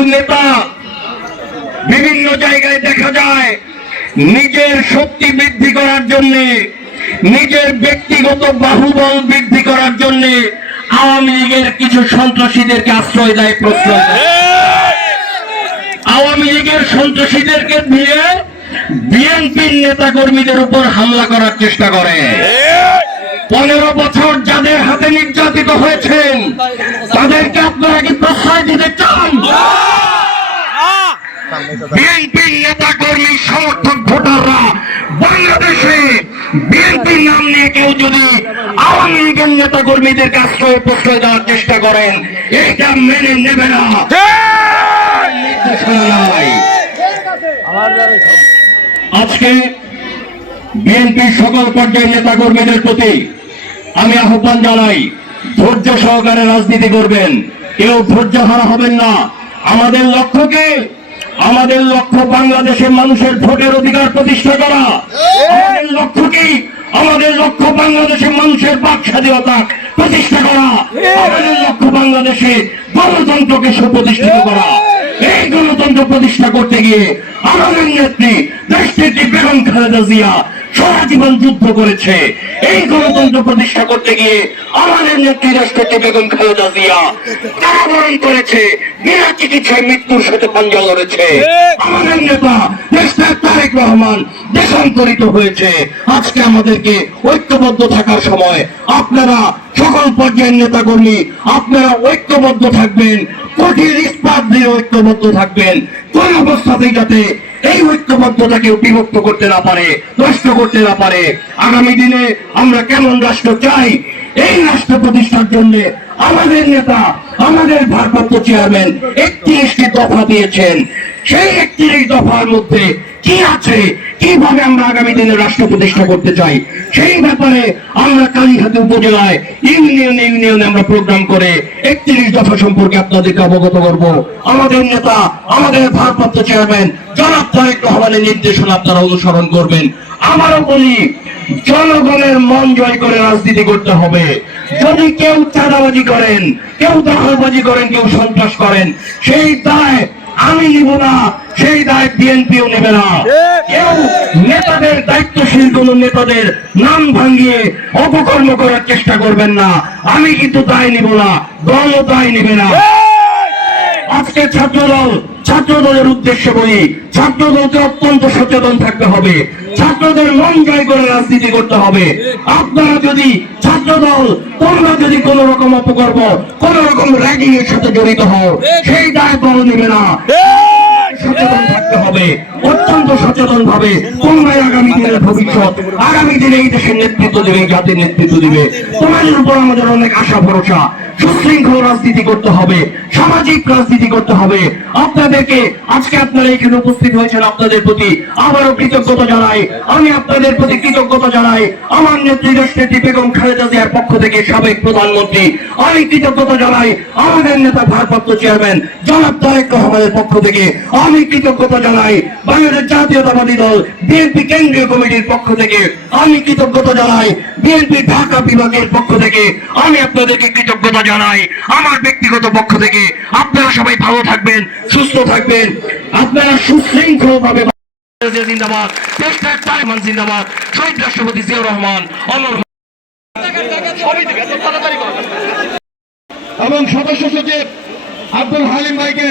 কিছু নেতা। বিভিন্ন জায়গায় দেখা যায়, নিজের শক্তি বৃদ্ধি করার জন্য, নিজের ব্যক্তিগত বাহুবল বৃদ্ধি করার জন্য আওয়ামী লীগের কিছু সন্ত্রাসীদেরকে আশ্রয় দেয়, প্রশ্রয় আওয়ামী লীগের সন্ত্রাসীদেরকে দিয়ে বিএনপির নেতা কর্মীদের উপর হামলা করার চেষ্টা করে। পনেরো বছর যাদের হাতে নির্যাতিত হয়েছেন তাদেরকে আপনারা কি প্রশ্রয় দিতে চান? বিএনপির নেতা কর্মী, সমর্থক ভোটাররা, বাংলাদেশে বিএনপির নাম নিয়ে কেউ যদি আওয়ামী লীগের নেতা কর্মীদেরকে আশ্রয় প্রশ্রয় দেওয়ার চেষ্টা করেন এটা মেনে নেবে না। আজকে বিএনপির সকল পর্যায়ের নেতা কর্মীদের প্রতি আমি আহ্বান জানাই, ধৈর্য সহকারে রাজনীতি করবেন। কেউ ধৈর্য হারা হবেন না। আমাদের লক্ষ্যকে, আমাদের লক্ষ্য বাংলাদেশের মানুষের ভোটের অধিকার প্রতিষ্ঠা করা। আমাদের লক্ষ্য কি আমাদের লক্ষ্য বাংলাদেশের মানুষের বাক স্বাধীনতা প্রতিষ্ঠা করা। আমাদের লক্ষ্য বাংলাদেশে গণতন্ত্রকে সুপ্রতিষ্ঠিত করা। এই গণতন্ত্র প্রতিষ্ঠা করতে গিয়ে আমাদের নেত্রী, দেশনেত্রী বেগম খালেদা জিয়া সারা জীবন যুদ্ধ করেছে। এই গণতন্ত্র প্রতিষ্ঠা করতে গিয়ে আমাদের নেত্রী রাষ্ট্রপতি বেগম খালেদা জিয়া কারাবরণ করেছে, বিনা চিকিৎসায় মৃত্যুর সাথে পাঞ্জা লড়েছে আমাদের নেতা দেশের তারেক রহমান দেশান্তরিত হয়েছে। আজকে আমাদেরকে ঐক্যবদ্ধ থাকার সময় আপনারা সকল পর্যায়ের নেতা কর্মী, আপনারা ঐক্যবদ্ধ থাকবেন, কঠিন ইস্পাত দিয়ে ঐক্যবদ্ধ থাকবেন, কোন অবস্থাতেই যাতে এই ঐক্যবদ্ধতাকে বিভক্ত করতে না পারে, নষ্ট করতে না পারে। আগামী দিনে আমরা কেমন রাষ্ট্র চাই, এই রাষ্ট্র প্রতিষ্ঠার জন্য আমাদের নেতা, আমাদের ভারপ্রাপ্ত চেয়ারম্যান একত্রিশটি দফা দিয়েছেন। সেই একত্রিশ দফার মধ্যে কি আছে কীভাবে আমরা আগামী দিনে রাষ্ট্র প্রতিষ্ঠা করতে চাই। সেই ব্যাপারে আমরা কালীহাতি উপজেলায় ইউনিয়ন ইউনিয়নে আমরা প্রোগ্রাম করে একত্রিশ দফা সম্পর্কে আপনাদেরকে অবগত করব। আমাদের নেতা, আমাদের ভারপ্রাপ্ত চেয়ারম্যান, জনাব তারেক রহমানের নির্দেশনা আপনারা অনুসরণ করবেন। আমারও বলি জনগণের মন জয় করে রাজনীতি করতে হবে। যদি কেউ চাঁদাবাজি করেন, কেউ দখলবাজি করেন, কেউ সন্ত্রাস করেন, সেই দায় আমি নিব না। সেই দায় বিএনপিও নেবে না। কেউ নেতাদের দায়িত্বশীল কোন নেতাদের নাম ভাঙিয়ে অপকর্ম করার চেষ্টা করবেন না। আমি কিন্তু দায় নিব না, দলও দায় নেবে না। আজকে ছাত্রদল, ছাত্রদলের উদ্দেশ্যে বলি, ছাত্রদলকে অত্যন্ত সচেতন থাকতে হবে। ছাত্রদের মন জয় করে রাজনীতি করতে হবে। আপনারা যদি ছাত্রদল, তোমরা যদি কোন রকম অপকর্ম, কোন রকম র্যাগিং এর সাথে জড়িত হও, সেই দায় দল নেবে না। সচেতন থাকতে হবে, অত্যন্ত সচেতন ভাবে তোমরাই আগামী দিনের ভবিষ্যৎ, আগামী দিনে এই দেশের নেতৃত্ব দেবে জাতির নেতৃত্ব দিবে। তোমাদের উপর আমাদের অনেক আশা, ভরসা। সুশৃঙ্খল রাজনীতি করতে হবে সামাজিক রাজনীতি করতে হবে। আপনাদেরকে আজকে আপনারা এখানে উপস্থিত হয়েছেন আপনাদের প্রতি আবারও কৃতজ্ঞতা জানাই। আমি আপনাদের প্রতি কৃতজ্ঞতা জানাই। আমার নেত্রী দেশনেত্রী বেগম খালেদা জিয়ার পক্ষ থেকে সাবেক প্রধানমন্ত্রী। আমি কৃতজ্ঞতা জানাই আমাদের নেতা ভারপ্রাপ্ত চেয়ারম্যান জনাব তারেক রহমানের পক্ষ থেকে। আমি কৃতজ্ঞতা জানাই বাংলাদেশ জাতীয়তাবাদী দল বিএনপি কেন্দ্রীয় কমিটির পক্ষ থেকে। আমি কৃতজ্ঞতা জানাই বিএনপি ঢাকা বিভাগের পক্ষ থেকে। আমি আপনাদেরকে কৃতজ্ঞতা জানাই আমার ব্যক্তিগত পক্ষ থেকে। আপনারা সবাই ভালো থাকবেন, সুস্থ থাকবেন। আপনারা সুশৃঙ্খল ভাবে এবং সদস্য সচিব আব্দুল হালিম ভাইকে